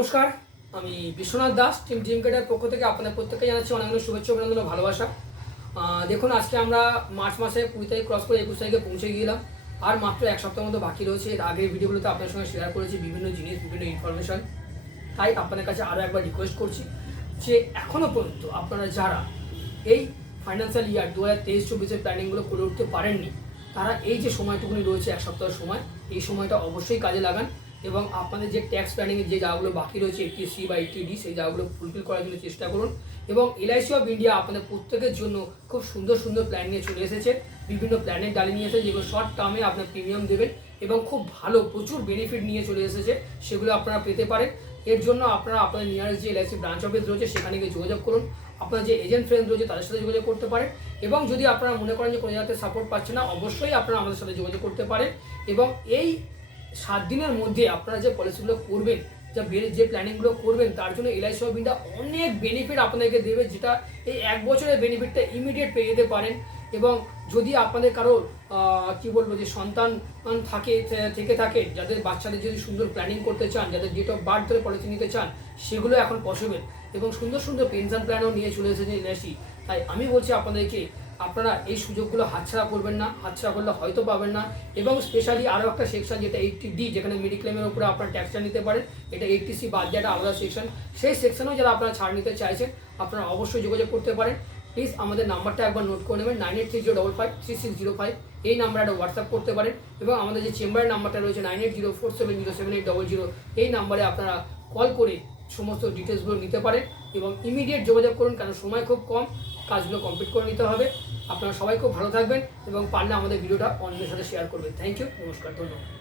নমস্কার, আমি Biswanath Das team dream creator পক্ষ থেকে আপনাদের প্রত্যেককে জানাচ্ছি অনেক অনেক শুভেচ্ছা অভিনন্দন ও ভালোবাসা। দেখুন, আজকে আমরা মার্চ মাসে 20 তারিখ ক্রস করে 21 তারিখে পৌঁছে গেলাম। আর মাত্র এক সপ্তাহের মতো বাকি রয়েছে। এর আগের ভিডিওগুলোতে আপনার সঙ্গে শেয়ার করেছি বিভিন্ন জিনিস, বিভিন্ন ইনফরমেশন। তাই আপনাদের কাছে আরও একবার রিকোয়েস্ট করছি যে এখনও পর্যন্ত আপনারা যারা এই ফাইন্যান্সিয়াল ইয়ার 2023-24-এর প্ল্যানিংগুলো করে উঠতে পারেননি, তারা এই যে সময়টুকুনি রয়েছে এক সপ্তাহের সময়, এই সময়টা অবশ্যই কাজে লাগান এবং আপনাদের যে ট্যাক্স প্ল্যানিংয়ের যে জায়গাগুলো বাকি রয়েছে 80C বা 80D, সেই জায়গাগুলো ফুলফিল করার জন্য চেষ্টা করুন। এবং LIC অফ ইন্ডিয়া আপনাদের প্রত্যেকের জন্য খুব সুন্দর সুন্দর প্ল্যান নিয়ে চলে এসেছে, বিভিন্ন প্ল্যানের ডালি নিয়ে এসেছে যেগুলো শর্ট টার্মে আপনার প্রিমিয়াম দেবেন এবং খুব ভালো প্রচুর বেনিফিট নিয়ে চলে এসেছে, সেগুলো আপনারা পেতে পারেন। এর জন্য আপনারা আপনাদের নিয়ারেস্ট যে LIC ব্রাঞ্চ অফিস রয়েছে সেখানে গিয়ে যোগাযোগ করুন। আপনার যে এজেন্ট ফ্রেন্ড রয়েছে তাদের সাথে যোগাযোগ করতে পারেন এবং যদি আপনারা মনে করেন যে কোনো জায়গাতে সাপোর্ট পাচ্ছে না, অবশ্যই আপনারা আমাদের সাথে যোগাযোগ করতে পারেন। এবং এই 7 দিনের মধ্যে আপনারা যে পলিসিগুলো করবেন, যে প্ল্যানিংগুলো করবেন, তার জন্য LIC অফ ইন্ডিয়া অনেক বেনিফিট আপনাদেরকে দেবে, যেটা এই এক বছরের বেনিফিটটা ইমিডিয়েট পেয়ে যেতে পারেন। এবং যদি আপনাদের কারো কি বলবো যে সন্তান থেকে থাকে, যাদের বাচ্চাদের যদি সুন্দর প্ল্যানিং করতে চান, যাদের ডেট অফ বার্থ ধরে পলিসি নিতে চান, সেগুলো এখন পসিবল। এবং সুন্দর সুন্দর পেনশন প্ল্যানও নিয়ে চলে এসেছে LIC। তাই আমি বলছি আপনাদেরকে, আপনারা এই সুযোগগুলো হাতছাড়া করবেন না, হাতছাড়া করলে হয়তো পাবেন না। এবং স্পেশালি আরও একটা সেকশন যেটা 80D, যেখানে মেডিক্লেমের উপরে আপনারা ট্যাক্সটা নিতে পারেন, এটা 80C বাদ দিয়ে একটা আলাদা সেকশন, সেই সেকশনেও যারা আপনারা ছাড় নিতে চাইছেন আপনারা অবশ্যই যোগাযোগ করতে পারেন। প্লিজ আমাদের নাম্বারটা একবার নোট করে নেবেন, 9830553605। এই নাম্বারে একটা হোয়াটসঅ্যাপ করতে পারেন এবং আমাদের যে চেম্বারের নাম্বারটা রয়েছে 9804707800, এই নাম্বারে আপনারা কল করে সমস্ত ডিটেলসগুলো নিতে পারেন এবং ইমিডিয়েট যোগাযোগ করুন, কারণ সময় খুব কম, কাজগুলো কমপ্লিট করে নিতে হবে। আপনারা সবাই খুব ভালো থাকবেন এবং পারলে আমাদের ভিডিওটা অন্যদের সাথে শেয়ার করবেন। থ্যাংক ইউ, নমস্কার, ধন্যবাদ।